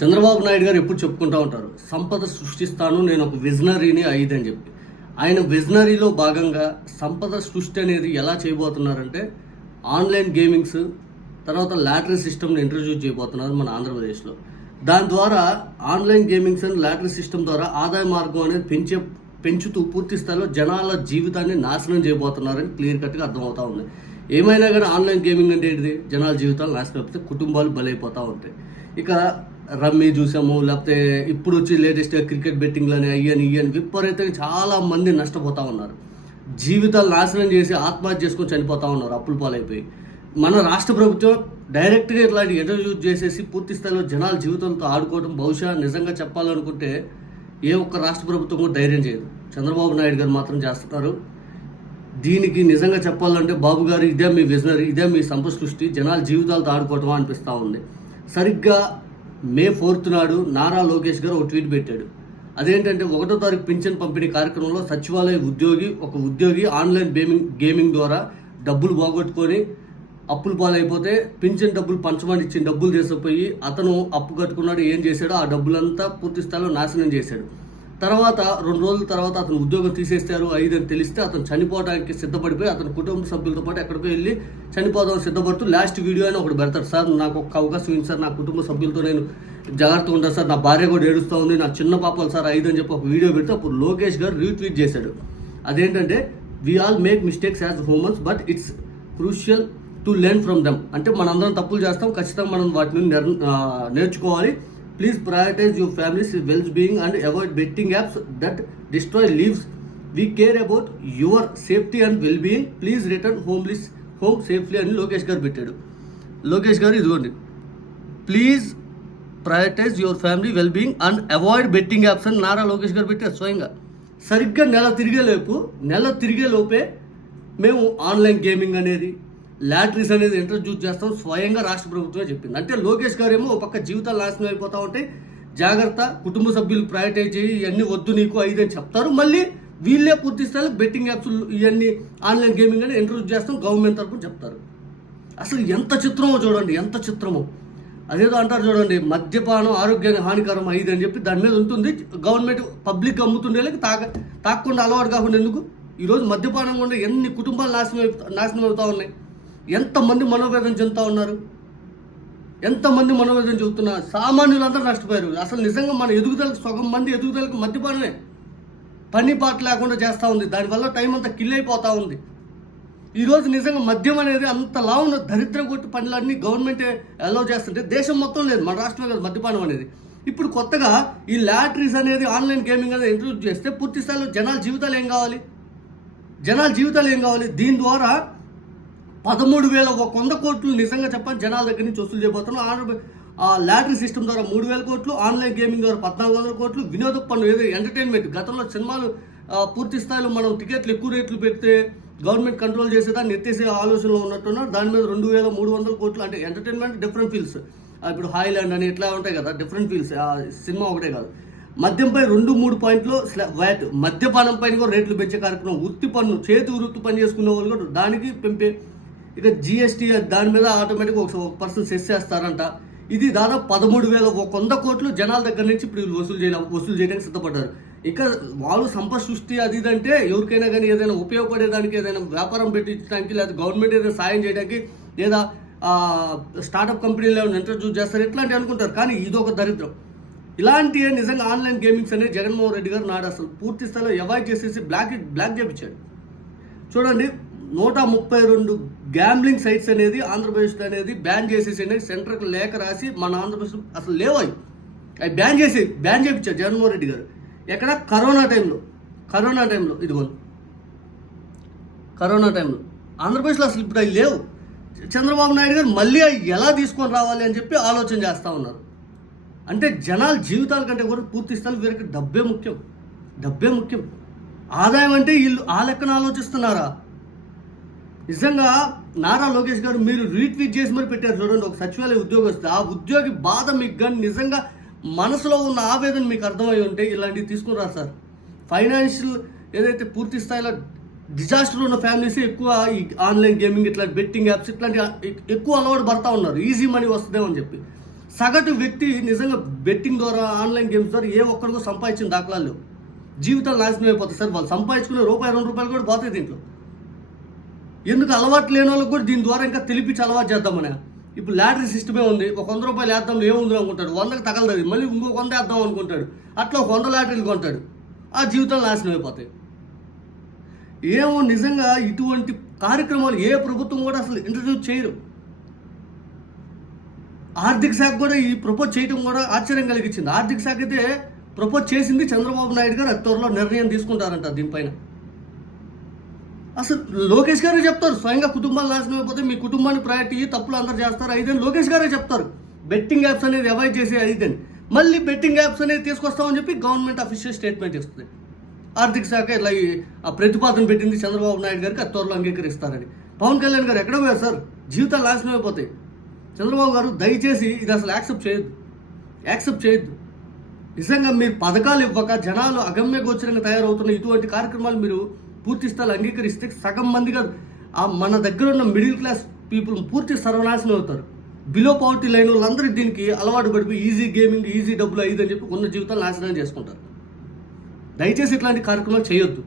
చంద్రబాబు నాయుడు గారు ఎప్పుడు చెప్పుకుంటూ ఉంటారు సంపద సృష్టిస్తాను నేను ఒక విజనరీని అయిదని చెప్పి. ఆయన విజనరీలో భాగంగా సంపద సృష్టి అనేది ఎలా చేయబోతున్నారంటే ఆన్లైన్ గేమింగ్స్ తర్వాత లాటరీ సిస్టమ్ని ఇంట్రడ్యూస్ చేయబోతున్నారు మన ఆంధ్రప్రదేశ్లో. దాని ద్వారా online gamings and lottery system ద్వారా ఆదాయ మార్గం అనేది పెంచే పెంచుతూ పూర్తి స్థాయిలో జనాల జీవితాన్ని నాశనం చేయబోతున్నారని క్లియర్ కట్గా అర్థమవుతా ఉంది. ఏమైనా కానీ ఆన్లైన్ గేమింగ్ అంటే ఏంటిది? జనాల జీవితాలు నాశనం అయిపోతే కుటుంబాలు బలైపోతూ ఉంటాయి. ఇక రమ్మీ చూసాము లేకపోతే ఇప్పుడు వచ్చి లేటెస్ట్గా క్రికెట్ బెట్టింగ్లని అయ్యని ఇయ్యని విపరీతంగా చాలా మంది నష్టపోతూ ఉన్నారు. జీవితాలు నాశనం చేసి ఆత్మహత్య చేసుకొని చనిపోతూ ఉన్నారు అప్పులు పాలైపోయి. మన రాష్ట్ర ప్రభుత్వం డైరెక్ట్గా ఇట్లాంటి ఇంటర్వ్యూస్ చేసేసి పూర్తి స్థాయిలో జనాల జీవితంతో ఆడుకోవడం బహుశా నిజంగా చెప్పాలనుకుంటే ఏ ఒక్క రాష్ట్ర ప్రభుత్వం కూడా ధైర్యం చేయదు. చంద్రబాబు నాయుడు గారు మాత్రం చేస్తున్నారు. దీనికి నిజంగా చెప్పాలంటే బాబు గారు ఇదే మీ విజనరీ ఇదే మీ సంపసృష్టి జనాల జీవితాలతో ఆడుకోవటం అనిపిస్తూ ఉంది. సరిగ్గా మే ఫోర్త్ నాడు నారా లోకేష్ గారు ఒక ట్వీట్ పెట్టాడు. అదేంటంటే ఒకటో తారీఖు పింఛన్ పంపిణీ కార్యక్రమంలో సచివాలయ ఉద్యోగి ఒక ఉద్యోగి ఆన్లైన్ గేమింగ్ గేమింగ్ ద్వారా డబ్బులు పోగొట్టుకొని అప్పులు పాలైపోతే పింఛన్ డబ్బులు పంచమని ఇచ్చిన డబ్బులు తీసుకుపోయి అతను అప్పు కట్టుకున్నాడు ఏం చేశాడో ఆ డబ్బులంతా పూర్తి స్థాయిలో నాశనం చేశాడు. తర్వాత రెండు రోజుల తర్వాత అతను ఉద్యోగం తీసేస్తారు ఐదని తెలిస్తే అతను చనిపోవడానికి సిద్ధపడిపోయి అతని కుటుంబ సభ్యులతో పాటు ఎక్కడికో వెళ్ళి చనిపోదాం సిద్ధపడుతూ లాస్ట్ వీడియో అని ఒకటి పెడతాడు. సార్ నాకు ఒక అవకాశం ఉంది సార్ నా కుటుంబ సభ్యులతో నేను జాగ్రత్తగా ఉంటాను సార్ నా భార్య కూడా ఏడుస్తూ ఉంది నా చిన్న పాపలు సార్ ఐదు అని చెప్పి ఒక వీడియో పెడితే అప్పుడు లోకేష్ గారు రీట్వీట్ చేశాడు. అదేంటంటే we all make mistakes as humans but it's crucial to learn from them అంటే మనందరం తప్పులు చేస్తాం ఖచ్చితంగా మనం వాటిని నేర్చుకోవాలి. Please prioritize your families wells being and avoid betting apps that destroy lives we care about your safety and well being please return homelies home safely అని లోకేష్ గారు పెట్టాడు. లోకేష్ గారు ఇదిగోండి. Please prioritize your family well being and avoid betting apps అని నారా లోకేష్ గారు పెట్టారు స్వయంగా. సరిగ్గా నెల తిరిగే లోపు నెల తిరిగే లోపే మేము ఆన్లైన్ గేమింగ్ అనేది లాటరీస్ అనేది ఇంట్రడ్యూస్ చేస్తాం. స్వయంగా రాష్ట్ర ప్రభుత్వమే చెప్పింది. అంటే లోకేష్ గారు ఏమో ఒక పక్క జీవితాలు నాశనం అయిపోతా ఉంటాయి జాగ్రత్త కుటుంబ సభ్యులు ప్రయారిటైజ్ చేయి ఇవన్నీ వద్దు నీకు ఐదు అని చెప్తారు. మళ్ళీ వీళ్ళే పూర్తి స్థాయిలో బెట్టింగ్ యాప్స్ ఇవన్నీ ఆన్లైన్ గేమింగ్ అని ఇంట్రడ్యూస్ చేస్తాం. గవర్నమెంట్ తరపున చెప్తారు. అసలు ఎంత చిత్రమో చూడండి ఎంత చిత్రమో. అదేదో అంటారు చూడండి మద్యపానం ఆరోగ్యానికి హానికరం అయ్యింది అని చెప్పి దాని మీద ఉంటుంది. గవర్నమెంట్ పబ్లిక్ అమ్ముతుండేళ్ళకి తాక తాకుండా అలవాటు కాకుండా ఎందుకు? ఈరోజు మద్యపానం కూడా ఎన్ని కుటుంబాలు నాశనం నాశనం అవుతా ఉన్నాయి. ఎంతమంది మనోవేదన చెందుతూ ఉన్నారు? ఎంతమంది మనోవేదన చెబుతున్నారు సామాన్యులందరూ నష్టపోయారు. అసలు నిజంగా మన ఎదుగుదలకు సగం మంది ఎదుగుదలకు మద్యపానమే. పని పాట లేకుండా చేస్తూ ఉంది. దానివల్ల టైం అంతా కిల్ అయిపోతూ ఉంది. ఈరోజు నిజంగా మద్యం అనేది అంత లా ఉన్న దరిద్ర కొట్టి పనులన్నీ గవర్నమెంటే అలౌ చేస్తుంటే దేశం మొత్తం లేదు. మన రాష్ట్రంలో లేదు మద్యపానం అనేది. ఇప్పుడు కొత్తగా ఈ లాటరీస్ అనేది ఆన్లైన్ గేమింగ్ అనేది ఇంట్రడ్యూస్ చేస్తే పూర్తి స్థాయిలో జనాల జీవితాలు ఏం కావాలి? జనాల జీవితాలు ఏం కావాలి? దీని ద్వారా పదమూడు వేల ఒక వంద కోట్లు నిజంగా చెప్పాలి జనాల దగ్గర నుంచి వసూలు చేయబోతున్నాం. ఆంధ్ర ఆ లాటరీ సిస్టమ్ ద్వారా మూడు వేల కోట్లు ఆన్లైన్ గేమింగ్ ద్వారా పద్నాలుగు వందల కోట్లు వినోద పన్ను ఏదో ఎంటర్టైన్మెంట్ గతంలో సినిమాలు పూర్తి స్థాయిలో మనం టికెట్లు ఎక్కువ రేట్లు పెడితే గవర్నమెంట్ కంట్రోల్ చేసేదాన్ని ఎత్తేసే ఆలోచనలో ఉన్నట్టున్నారు. దాని మీద రెండు వేల మూడు వందల కోట్లు అంటే ఎంటర్టైన్మెంట్ డిఫరెంట్ ఫీల్స్ ఇప్పుడు హాయిలాండ్ అని ఇట్లా ఉంటాయి కదా డిఫరెంట్ ఫీల్స్ సినిమా ఒకటే కాదు. మద్యంపై రెండు మూడు పాయింట్లు వ్యాట్ మద్యపానం పైన కూడా రేట్లు పెంచే కార్యక్రమం. వృత్తి పన్ను చేతి వృత్తి పని చేసుకునే వాళ్ళు కూడా దానికి పెంపే ఇక జిఎస్టీ దాని మీద ఆటోమేటిక్గా ఒక పర్సన్ సెస్ చేస్తారంట. ఇది దాదాపు పదమూడు వేల ఒక వంద కోట్లు జనాల దగ్గర నుంచి ఇప్పుడు వీళ్ళు వసూలు చేయడం వసూలు చేయడానికి సిద్ధపడ్డారు. ఇక వాళ్ళు సంపద సృష్టి అది ఇది అంటే ఎవరికైనా కానీ ఏదైనా ఉపయోగపడేదానికి ఏదైనా వ్యాపారం పెట్టించడానికి లేదా గవర్నమెంట్ ఏదైనా సాయం చేయడానికి లేదా స్టార్టప్ కంపెనీలు ఏమైనా ఇంట్రడ్యూస్ చేస్తారు ఇట్లాంటివి అనుకుంటారు. కానీ ఇది ఒక దరిద్రం. ఇలాంటి నిజంగా ఆన్లైన్ గేమింగ్స్ అనేది జగన్మోహన్ రెడ్డి గారు నాడు అసలు పూర్తి స్థాయిలో అవాయిడ్ చేసేసి బ్లాక్ బ్లాక్ చేపించాడు. చూడండి నూట ముప్పై రెండు గ్యాంబ్లింగ్ సైట్స్ అనేది ఆంధ్రప్రదేశ్ అనేది బ్యాన్ చేసేసి అనేది సెంటర్కి లేఖ రాసి మన ఆంధ్రప్రదేశ్ అసలు లేవు అవి అవి బ్యాన్ చేసి బ్యాన్ చేయించారు జగన్మోహన్ రెడ్డి గారు. ఎక్కడ? కరోనా టైంలో కరోనా టైంలో ఇదిగోండి కరోనా టైంలో ఆంధ్రప్రదేశ్లో అసలు ఇప్పుడు అవి లేవు. చంద్రబాబు నాయుడు గారు మళ్ళీ అవి ఎలా తీసుకొని రావాలి అని చెప్పి ఆలోచన చేస్తూ ఉన్నారు. అంటే జనాల జీవితాల కంటే కూడా పూర్తి స్థాయి వీరికి డబ్బే ముఖ్యం. డబ్బే ముఖ్యం. ఆదాయం అంటే వీళ్ళు ఆ లెక్కన ఆలోచిస్తున్నారా? నిజంగా నారా లోకేష్ గారు మీరు రీట్వీట్ చేసి మరి పెట్టారు చూడండి ఒక సచివాలయ ఉద్యోగస్తు ఆ ఉద్యోగి బాధ మీకు కానీ నిజంగా మనసులో ఉన్న ఆవేదన మీకు అర్థమై ఉంటే ఇలాంటివి తీసుకున్నారు సార్. ఫైనాన్షియల్ ఏదైతే పూర్తి స్థాయిలో డిజాస్టర్ ఉన్న ఫ్యామిలీస్ ఎక్కువ ఈ ఆన్లైన్ గేమింగ్ ఇట్లా బెట్టింగ్ యాప్స్ ఇట్లాంటి ఎక్కువ అలవాటు పడతా ఉన్నారు. ఈజీ మనీ వస్తుందేమో అని చెప్పి. సగటు వ్యక్తి నిజంగా బెట్టింగ్ ద్వారా ఆన్లైన్ గేమ్స్ ద్వారా ఏ ఒక్కరికో సంపాదించిన దాఖలాలు లేవు. జీవితాలు నాశనం అయిపోతాయి సార్. వాళ్ళు సంపాదించుకునే రూపాయి రెండు రూపాయలు కూడా పోతాయి దీంట్లో. ఎందుకు అలవాటు లేని వాళ్ళకి కూడా దీని ద్వారా ఇంకా తెలిపించి అలవాటు చేద్దామని. ఇప్పుడు లాటరీ సిస్టమే ఉంది ఒక వంద రూపాయలు వేద్దాం ఏముంది అనుకుంటాడు. వందకి తగలదు మళ్ళీ ఇంకో వంద వేద్దాం అనుకుంటాడు. అట్లా ఒక వంద లాటరీలు కొంటాడు. ఆ జీవితాలు నాశనం అయిపోతాయి. ఏమో నిజంగా ఇటువంటి కార్యక్రమాలు ఏ ప్రభుత్వం కూడా అసలు ఇంట్రడ్యూస్ చేయరు. ఆర్థిక శాఖ కూడా ఈ ప్రపోజ్ చేయడం కూడా ఆశ్చర్యం కలిగించింది. ఆర్థిక శాఖ అయితే ప్రపోజ్ చేసింది చంద్రబాబు నాయుడు గారు అతి త్వరలో నిర్ణయం తీసుకుంటారంట దీనిపైన. అసలు లోకేష్ గారే చెప్తారు స్వయంగా కుటుంబాలు నాశనం అయిపోతే మీ కుటుంబాన్ని ప్రయారిటీ తప్పులు అందరు చేస్తారు అయిదని లోకేష్ గారే చెప్తారు. బెట్టింగ్ యాప్స్ అనేది అవాయిడ్ చేసే అయిదని మళ్ళీ బెట్టింగ్ యాప్స్ అనేది తీసుకొస్తామని చెప్పి గవర్నమెంట్ అఫీషియల్ స్టేట్మెంట్ ఇస్తుంది. ఆర్థిక శాఖ ఇట్లా ఈ ఆ ప్రతిపాదన పెట్టింది చంద్రబాబు నాయుడు గారికి అతి త్వరలో అంగీకరిస్తారని. పవన్ కళ్యాణ్ గారు ఎక్కడ పోయారు సార్? జీవితాలు నాశనం అయిపోతాయి. చంద్రబాబు గారు దయచేసి ఇది అసలు యాక్సెప్ట్ చేయొద్దు. యాక్సెప్ట్ చేయొద్దు. నిజంగా మీరు పథకాలు ఇవ్వక జనాలు అగమ్య గోచరంగా తయారవుతున్న ఇటువంటి కార్యక్రమాలు మీరు పూర్తి స్థాయిలో అంగీకరిస్తే సగం మందిగా ఆ మన దగ్గర ఉన్న మిడిల్ క్లాస్ పీపుల్ పూర్తి సర్వనాశనం అవుతారు. బిలో పవర్టీ లైన్ వాళ్ళందరూ దీనికి అలవాటు పడిపోయి ఈజీ గేమింగ్ ఈజీ డబ్బులు అయ్యిందని చెప్పి ఉన్న జీవితాలు నాశనం చేసుకుంటారు. దయచేసి ఇట్లాంటి కార్యక్రమాలు చేయొద్దు.